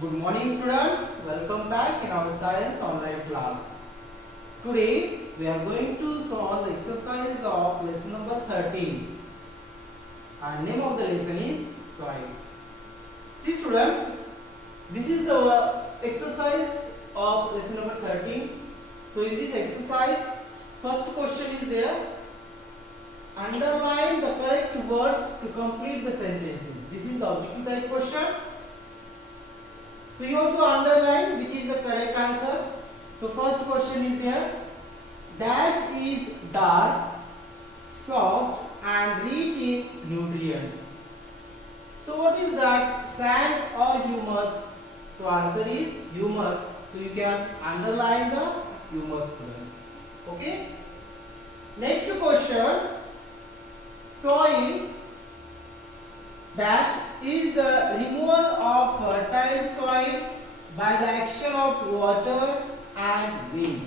Good morning students, welcome back in our science online class. Today we are going to solve the exercise of lesson number 13 and name of the lesson is soil. See students, this is the exercise of lesson number 13. So in this exercise, first question is there. Underline the correct words to complete the sentences. This is the objective type question. So you have to underline which is the correct answer. So first question is there. Dash is dark, soft and rich in nutrients. So what is that? Sand or humus? So answer is humus. So you can underline the humus. Okay. Next question. Soil dash is the removal of fertile soil by the action of water and wind.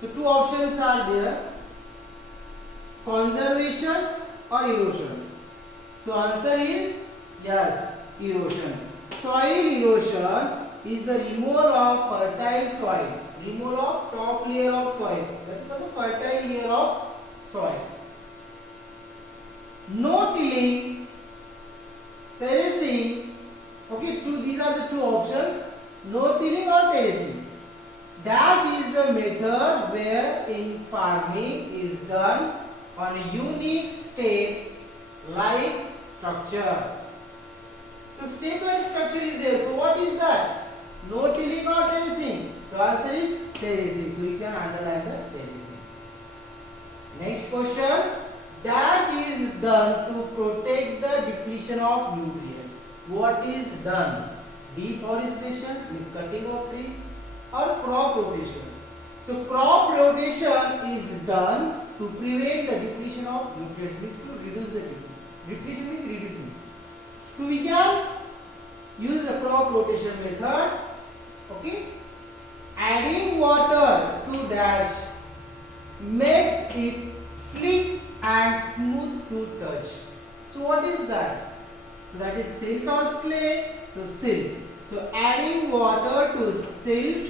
So two options are there, conservation or erosion. So answer is yes, erosion. Soil erosion is the removal of fertile soil, removal of top layer of soil, that is the fertile layer of soil. No tilling, terracing. Okay, these are the two options, no tilling or terracing. Dash is the method wherein farming is done on a unique step-like structure. So step-like structure is there. So what is that? No tilling or terracing. So answer is terracing. So you can underline the terracing. Next question. Dash is done to protect the depletion of nutrients. What is done? Deforestation, means cutting of trees, or crop rotation. So crop rotation is done to prevent the depletion of nutrients, means to reduce the depletion means reducing. So we can use the crop rotation method. Okay. Adding water to dash makes it slick and smooth to touch. So what is that? So that is silt or clay. So silt. So adding water to silt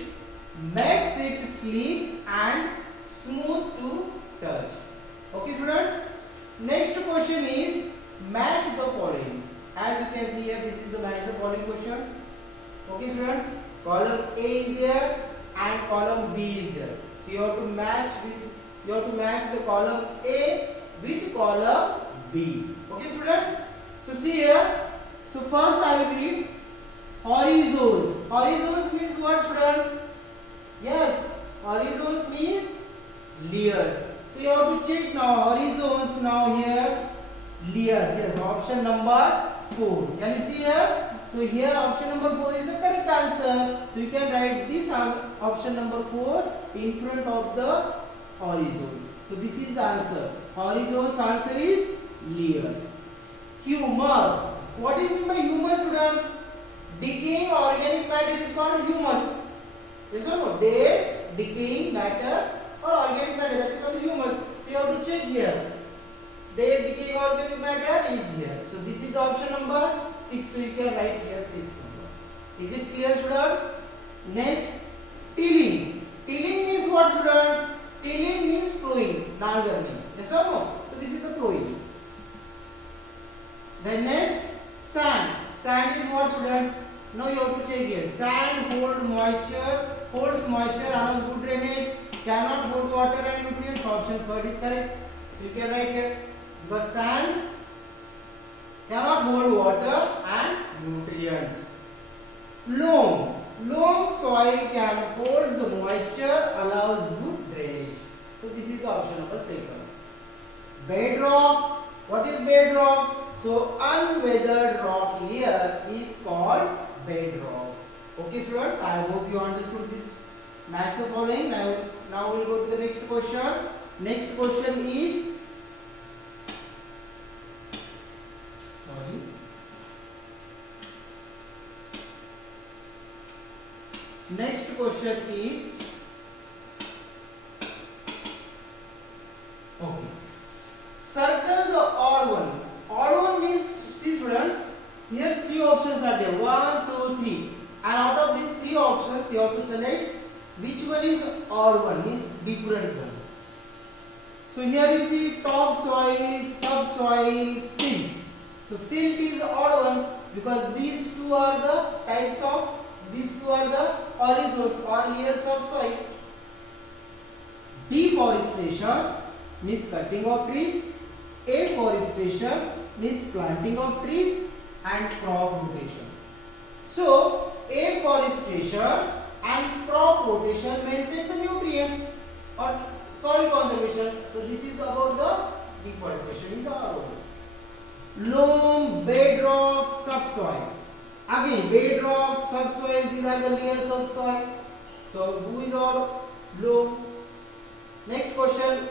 makes it slick and smooth to touch. Okay students. Next question is match the following. As you can see here, this is the match the following question. Okay students. Column A is there and column B is there. So you have to match the column A with column B. Okay students. So see here. So first I will read horizons. Horizons means what students? Yes, horizons means layers. So you have to check now horizons now here layers. Yes, option number 4. Can you see here? So here option number 4 is the correct answer. So you can write this option number 4 in front of the horizon. So this is the answer. Horizon's answer is layers. Humus. What is meant by humus students? Decaying organic matter is called humus. Yes or no? Dead, decaying matter or organic matter, that is called humus. So you have to check here. Dead, decaying organic matter is here. So this is the option number 6. So you can write here 6 number. Is it clear student? Next, tilling. Tilling means what students? Tilling means plowing, nagarni. Yes or no? So this is the plowing. Then next, sand. Sand is what student? Now you have to check here. Sand holds moisture, allows good drainage, cannot hold water and nutrients. Option 3 is correct. So you can write here, because sand cannot hold water and nutrients. Loam soil can hold the moisture, allows good drainage. So this is the option number 2. Bedrock. What is bedrock? So unweathered rock layer is called bedrock. Okay students, I hope you understood this. Match the following. Now we will go to the next question. Next question is Next question is okay. Circle the odd one. Odd one means, see students, here 3 options are there. 1, 2, 3. And out of these three options, you have to select which one is odd one, means different one. So here you see topsoil, subsoil, silt. So silt is odd one because these two are the types of, these two are the origins or layers of soil. Deforestation means cutting of trees, afforestation means planting of trees, and crop rotation. So afforestation and crop rotation maintain the nutrients or soil conservation. So this is about the deforestation is our role. Loam, bedrock, subsoil. Again, bedrock, subsoil, these are the layers of soil. So who is our loam? Next question,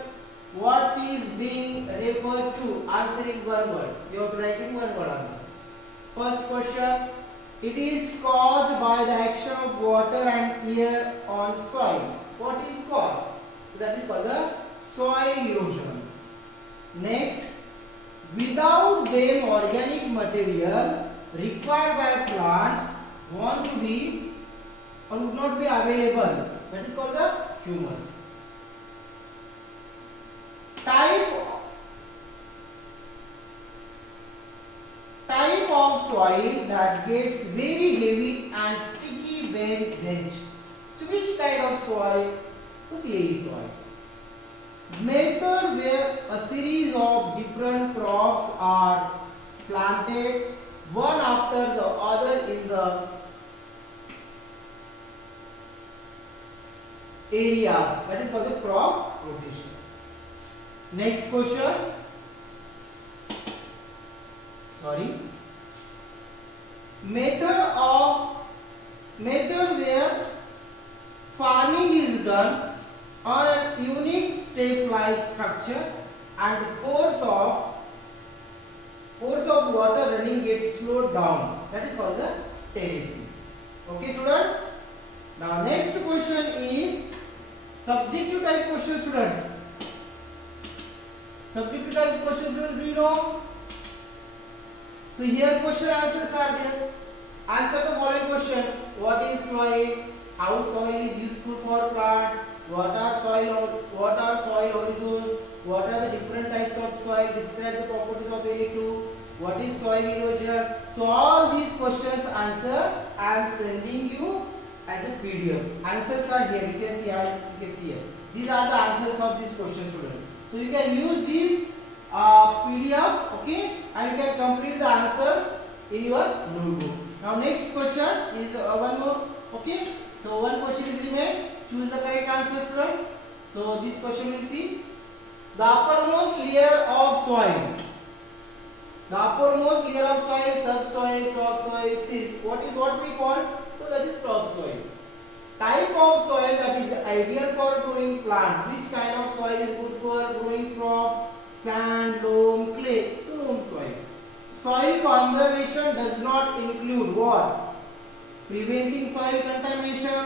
what is being referred to? Answer in one word. You have to write in one word answer. First question, it is caused by the action of water and air on soil. What is caused? So that is called the soil erosion. Next, without them organic material required by plants want to be or would not be available. That is called the humus. Type of soil that gets very heavy and sticky when wet. So which kind of soil? So clay soil. Method where a series of different crops are planted one after the other in the areas. That is called the crop rotation. Next question. Method where farming is done on a unique step-like structure and the force of water running gets slowed down. That is called the terracing. Okay, students. Now next question is subjective type question, students. Subjective type question, students, do you know? So here question answers are there. Answer the following question. What is soil? How soil is useful for plants? What are soil origins? What are the different types of soil? Describe the properties of any two. What is soil erosion? So all these questions answer I am sending you as a PDF. Answers are here. You can see here. These are the answers of this question, students. So you can use this PDF, okay, and you can complete the answers in your notebook. Now next question is one more, okay. So one question is remain. Choose the correct answer, students. So this question we see the uppermost layer of soil. The uppermost layer of soil, subsoil, topsoil, silt. What we call? So that is topsoil. Type of soil that is ideal for growing plants. Which kind of soil is good for growing crops? Sand, loam, clay. So loam soil. Soil conservation does not include what? Preventing soil contamination,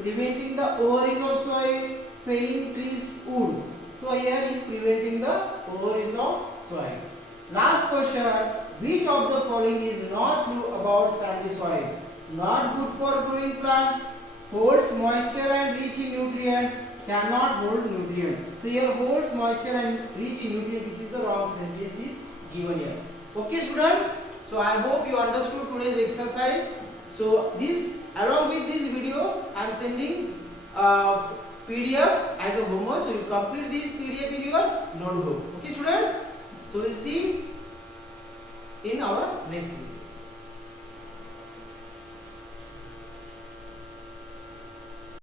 preventing the overuse of soil, felling trees, wood. So here is preventing the overuse of soil. Last question, which of the following is not true about sandy soil? Not good for growing plants, holds moisture and rich in nutrient, cannot hold nutrient. So here holds moisture and rich in nutrient, this is the wrong sentence is given here. Okay, students, so I hope you understood today's exercise. So this, along with this video, I am sending PDF as a homework. So you complete this PDF in your notebook. Okay, students. So we'll see in our next video.